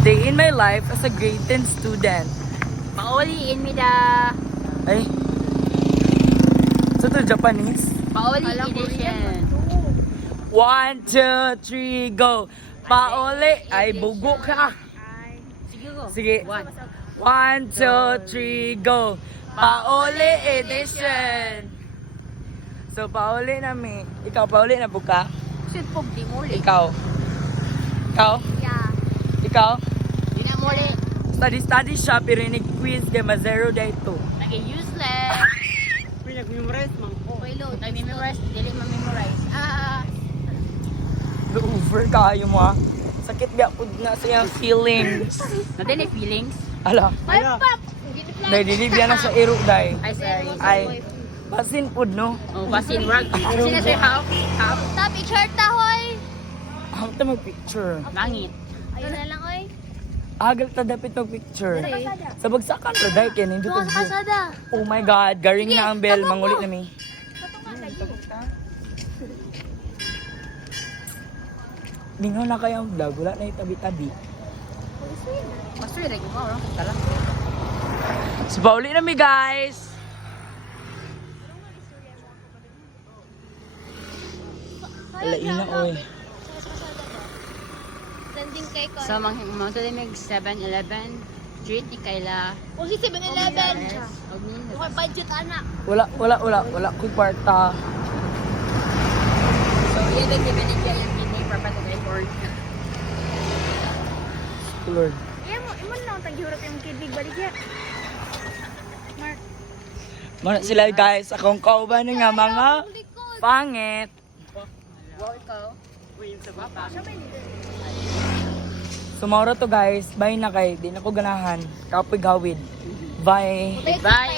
day in my life as a grade 10 student. Pauliin mi da. Ay. So to Japanese? Pauli edition. 1, 2, 3, go! Pauli! Ay, bugo ka! Sige go. Sige. 1, 2, 3, go! Pauli edition! So, pauli na mi. Ikaw, pauli na buka? Sit pog di muli. Ikaw. Ikaw? Yeah. Ikaw? Di na muli. Study siya, pero quiz kay ma-zero day to. Naging useless. Pinag-memorize man ko. Okay, load. Nag-memorize. Dili ma-memorize. Over kayo mo ah. Sakit ga po na sa iyong feelings. Nadili feelings. Ala. Ala. Dahil dinibyan na sa iro, day. Ay, sorry. Ay. Basin po, no? Oh, basin work. Sino sir half? Half? Ta picture ta hoy. Ang ta mag-picture. Langit. Ayun na lang oy. Agal ta dapit mag-picture. Sa bagsakan to, day, kaya nindot Doon ang sa view. kasada. Oh my God, garing na ang bell, mangulit na mi. Mingaw na kayo ang vlog, wala na yung tabi-tabi. Master, like mo, no? Tala. So, pauli na mi, guys! Alaina, oy. Landing kay ko. So, mga tulimig 7-Eleven. Street ni Kayla. O si 7-Eleven. Huwag niyo. Kung budget anak. Wala ko kwarta. So, yun din binigyan yung kidney para pag-record. Lord. Imo lang tag-Europe yung kidney balik ya. Mark. Mana sila, guys, akong kauban nga mga pangit. Wow, ikaw. So, maura to, guys. Bye na kay. Di na ko ganahan. Kapoy gawid. Bye. Bye!